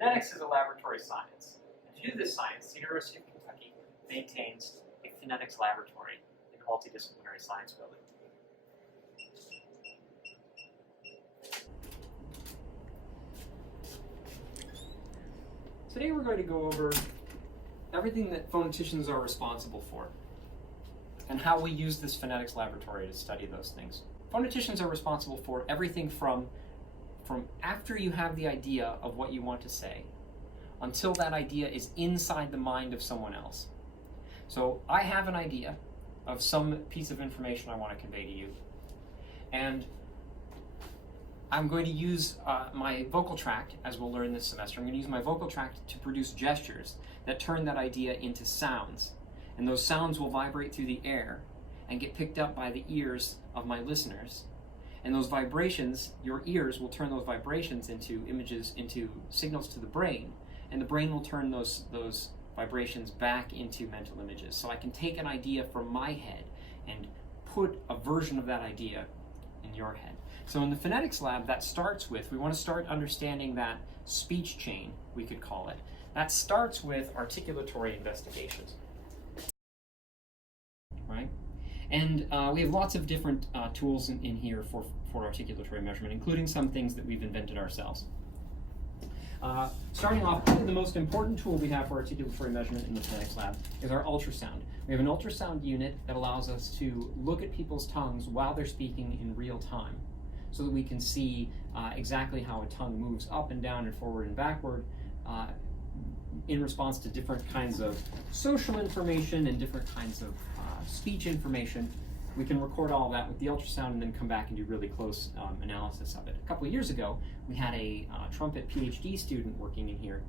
Phonetics is a laboratory science. And to do this science, the University of Kentucky maintains a phonetics laboratory in the multidisciplinary science building. Today we're going to go over everything that phoneticians are responsible for and how we use this phonetics laboratory to study those things. Phoneticians are responsible for everything from after you have the idea of what you want to say until that idea is inside the mind of someone else. So I have an idea of some piece of information I want to convey to you, and I'm going to use my vocal tract, as we'll learn this semester. I'm going to use my vocal tract to produce gestures that turn that idea into sounds. And those sounds will vibrate through the air and get picked up by the ears of my listeners. And those vibrations, your ears will turn those vibrations into images, into signals to the brain. And the brain will turn those vibrations back into mental images. So I can take an idea from my head and put a version of that idea in your head. So in the phonetics lab, that starts with, we want to start understanding that speech chain, we could call it. That starts with articulatory investigations, right? And we have lots of different tools in here for articulatory measurement, including some things that we've invented ourselves. Starting off, probably the most important tool we have for articulatory measurement in the phonetics lab is our ultrasound. We have an ultrasound unit that allows us to look at people's tongues while they're speaking in real time, so that we can see exactly how a tongue moves up and down and forward and backward in response to different kinds of social information and different kinds of speech information. We can record all that with the ultrasound and then come back and do really close analysis of it. A couple of years ago, we had a trumpet PhD student working in here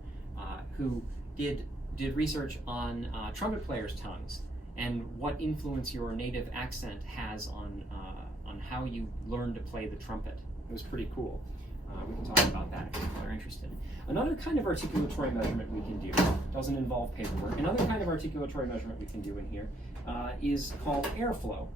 who did research on trumpet players' tongues and what influence your native accent has on how you learn to play the trumpet. It was pretty cool. We can talk about that if people are interested. Another kind of articulatory measurement we can do, doesn't involve paperwork, another kind of articulatory measurement we can do in here is called airflow.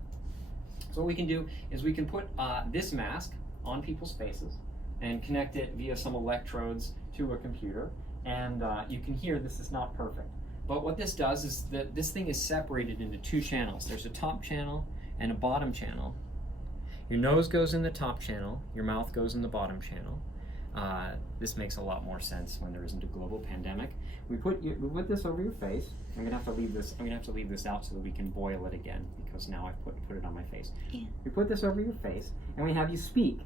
So what we can do is we can put this mask on people's faces and connect it via some electrodes to a computer, and you can hear this is not perfect. But what this does is that this thing is separated into two channels. There's a top channel and a bottom channel. Your nose goes in the top channel, your mouth goes in the bottom channel. This makes a lot more sense when there isn't a global pandemic. We put this over your face. I'm gonna have to leave this out so that we can boil it again, because now I've put it on my face. Yeah. We put this over your face and we have you speak,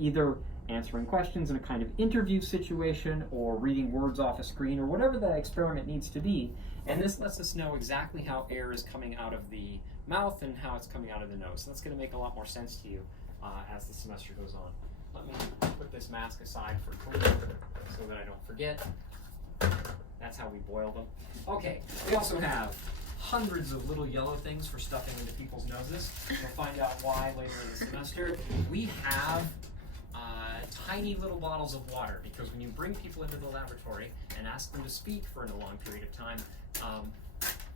either answering questions in a kind of interview situation or reading words off a screen or whatever the experiment needs to be. And this lets us know exactly how air is coming out of the mouth and how it's coming out of the nose. So that's going to make a lot more sense to you as the semester goes on. Let me put this mask aside for cleaning so that I don't forget. That's how we boil them. Okay, we also have hundreds of little yellow things for stuffing into people's noses. We'll find out why later in the semester. We have tiny little bottles of water, because when you bring people into the laboratory and ask them to speak for a long period of time,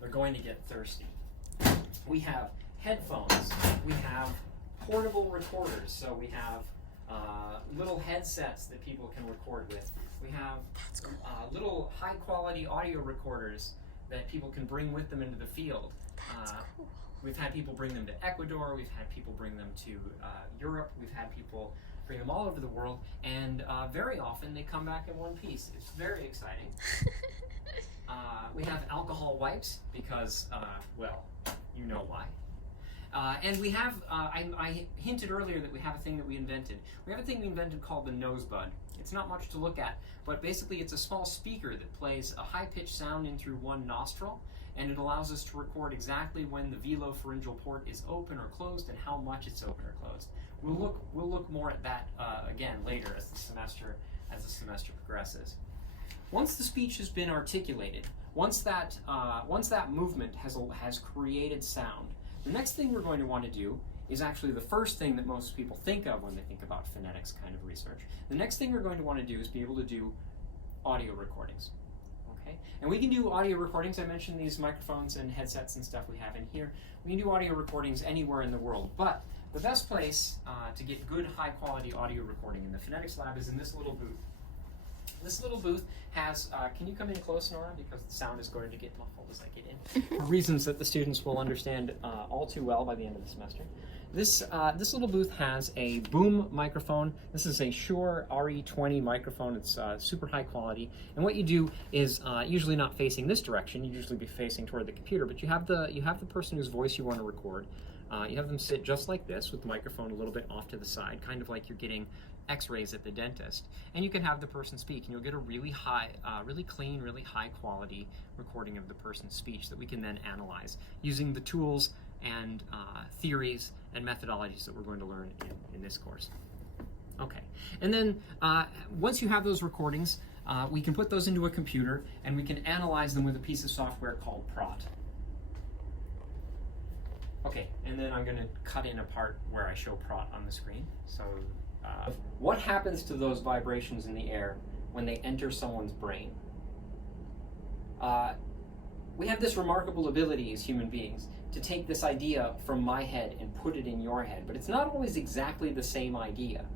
they're going to get thirsty. We have headphones. We have portable recorders. So we have little headsets that people can record with. We have little high-quality audio recorders that people can bring with them into the field. That's cool. We've had people bring them to Ecuador. We've had people bring them to Europe. We've had people bring them all over the world. And very often they come back in one piece. It's very exciting. We have alcohol wipes because, well, you know why. And we have, I hinted earlier that we have a thing that we invented. We have a thing we invented called the nose bud. It's not much to look at, but basically it's a small speaker that plays a high-pitched sound in through one nostril, and it allows us to record exactly when the velopharyngeal port is open or closed and how much it's open or closed. We'll look more at that again later as the semester progresses. Once the speech has been articulated, once that movement has created sound, the next thing we're going to want to do is actually the first thing that most people think of when they think about phonetics kind of research. The next thing we're going to want to do is be able to do audio recordings. Okay? And we can do audio recordings. I mentioned these microphones and headsets and stuff we have in here. We can do audio recordings anywhere in the world, but the best place to get good high quality audio recording in the phonetics lab is in this little booth. This little booth has, can you come in close, Nora? Because the sound is going to get muffled as I get in. For reasons that the students will understand all too well by the end of the semester. This little booth has a boom microphone. This is a Shure RE20 microphone. It's super high quality. And what you do is usually not facing this direction. You usually be facing toward the computer, but you have the person whose voice you want to record. You have them sit just like this with the microphone a little bit off to the side, kind of like you're getting x-rays at the dentist. And you can have the person speak, and you'll get a really high, really clean, really high quality recording of the person's speech that we can then analyze using the tools and theories and methodologies that we're going to learn in this course. Okay, and then once you have those recordings, we can put those into a computer and we can analyze them with a piece of software called Prot. Okay, and then I'm going to cut in a part where I show Prot on the screen. So what happens to those vibrations in the air when they enter someone's brain? We have this remarkable ability as human beings to take this idea from my head and put it in your head, but it's not always exactly the same idea,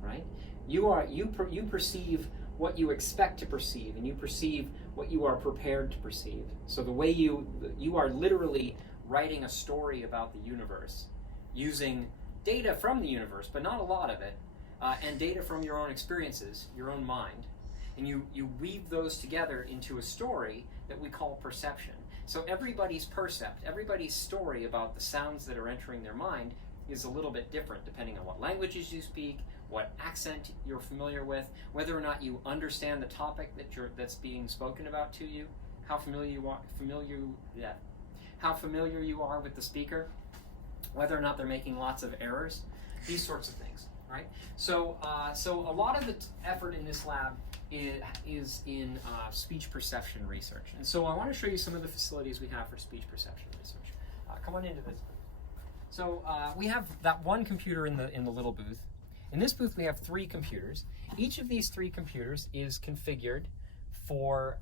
right? You perceive what you expect to perceive, and you perceive what you are prepared to perceive. So the way you are literally writing a story about the universe using data from the universe, but not a lot of it, and data from your own experiences, your own mind, and you weave those together into a story that we call perception. So everybody's percept, everybody's story about the sounds that are entering their mind is a little bit different depending on what languages you speak, what accent you're familiar with, whether or not you understand the topic that's being spoken about to you, how familiar you are with the speaker, whether or not they're making lots of errors, these sorts of things, right? So a lot of the effort in this lab is in speech perception research. And so I want to show you some of the facilities we have for speech perception research. Come on into this booth. So we have that one computer in the little booth. In this booth we have 3 computers. Each of these 3 computers is configured for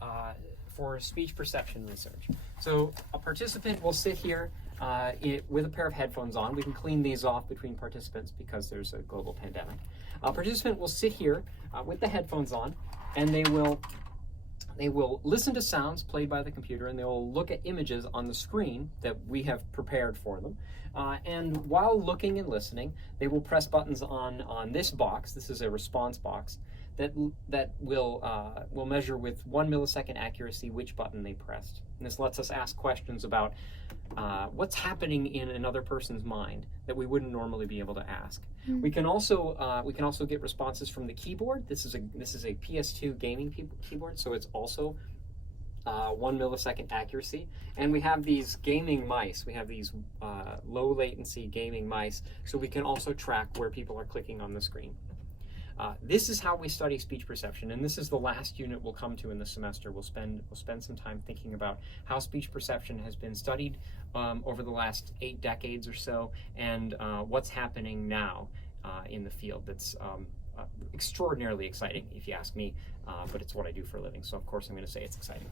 speech perception research. So a participant will sit here with a pair of headphones on. We can clean these off between participants because there's a global pandemic. A participant will sit here with the headphones on, and they will listen to sounds played by the computer, and they will look at images on the screen that we have prepared for them. And while looking and listening, they will press buttons on this box. This is a response box that will measure with 1 millisecond accuracy which button they pressed. And this lets us ask questions about what's happening in another person's mind that we wouldn't normally be able to ask. Mm-hmm. We can also get responses from the keyboard. This is a PS2 gaming keyboard, so it's also 1 millisecond accuracy. And we have these gaming mice. We have these low latency gaming mice, so we can also track where people are clicking on the screen. This is how we study speech perception, and this is the last unit we'll come to in the semester. We'll spend some time thinking about how speech perception has been studied over the last 8 decades or so, and what's happening now in the field. That's extraordinarily exciting, if you ask me, but it's what I do for a living, so of course I'm going to say it's exciting.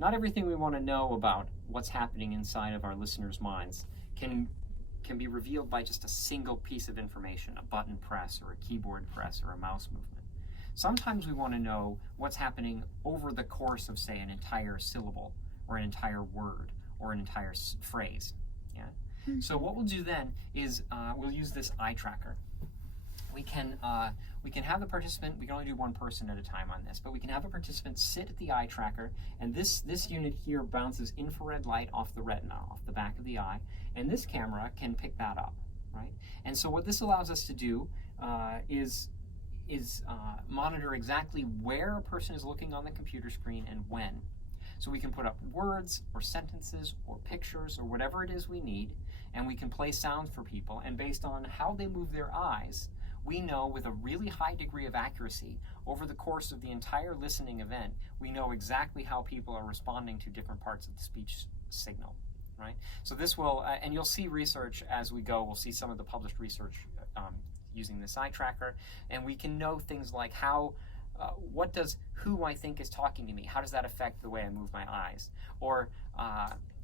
Not everything we want to know about what's happening inside of our listeners' minds can be revealed by just a single piece of information, a button press or a keyboard press or a mouse movement. Sometimes we want to know what's happening over the course of, say, an entire syllable or an entire word or an entire phrase. Yeah. Mm-hmm. So what we'll do then is we'll use this eye tracker. We can have the participant, we can only do one person at a time on this, but we can have a participant sit at the eye tracker, and this unit here bounces infrared light off the retina, off the back of the eye, and this camera can pick that up, right? And so what this allows us to do is monitor exactly where a person is looking on the computer screen and when. So we can put up words or sentences or pictures or whatever it is we need, and we can play sounds for people, and based on how they move their eyes, we know with a really high degree of accuracy over the course of the entire listening event, we know exactly how people are responding to different parts of the speech signal, right? So this will, and you'll see research as we go, we'll see some of the published research using this eye tracker, and we can know things like how, who I think is talking to me, how does that affect the way I move my eyes? Or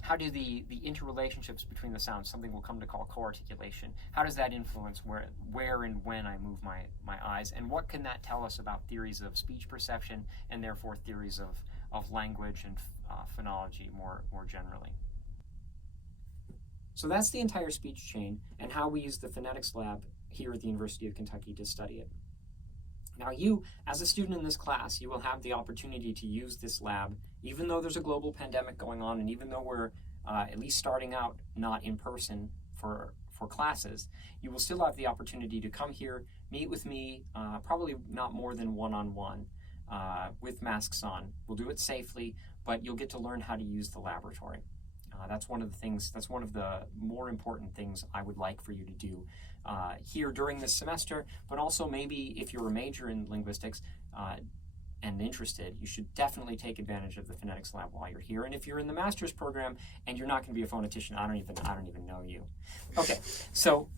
how do the interrelationships between the sounds, something we'll come to call co-articulation, how does that influence where and when I move my eyes, and what can that tell us about theories of speech perception and therefore theories of language and phonology more generally. So that's the entire speech chain and how we use the phonetics lab here at the University of Kentucky to study it. Now you, as a student in this class, you will have the opportunity to use this lab, even though there's a global pandemic going on, and even though we're at least starting out not in person for classes, you will still have the opportunity to come here, meet with me, probably not more than one-on-one, with masks on. We'll do it safely, but you'll get to learn how to use the laboratory. That's one of the more important things I would like for you to do here during this semester, but also maybe if you're a major in linguistics and interested, you should definitely take advantage of the phonetics lab while you're here. And if you're in the master's program and you're not going to be a phonetician, I don't even know you. Okay, so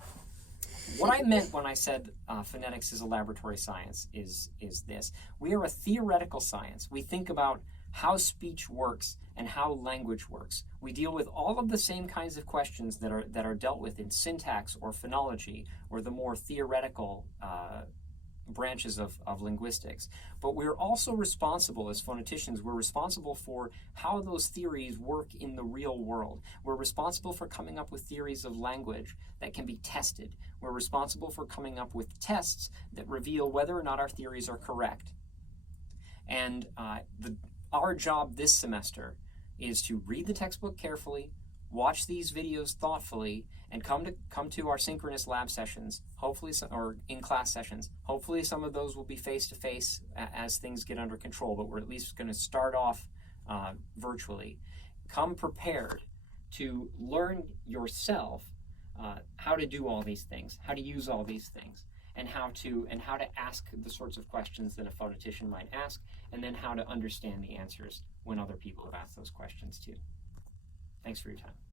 what I meant when I said phonetics is a laboratory science is this. We are a theoretical science. We think about how speech works and how language works. We deal with all of the same kinds of questions that are dealt with in syntax or phonology or the more theoretical branches of linguistics. But we're also responsible as phoneticians, we're responsible for how those theories work in the real world. We're responsible for coming up with theories of language that can be tested. We're responsible for coming up with tests that reveal whether or not our theories are correct. And our job this semester is to read the textbook carefully, watch these videos thoughtfully, and come to our synchronous lab sessions, hopefully, or in-class sessions. Hopefully some of those will be face-to-face as things get under control, but we're at least going to start off virtually. Come prepared to learn yourself how to do all these things, how to use all these things, and how to ask the sorts of questions that a phonetician might ask, and then how to understand the answers when other people have asked those questions too. Thanks for your time.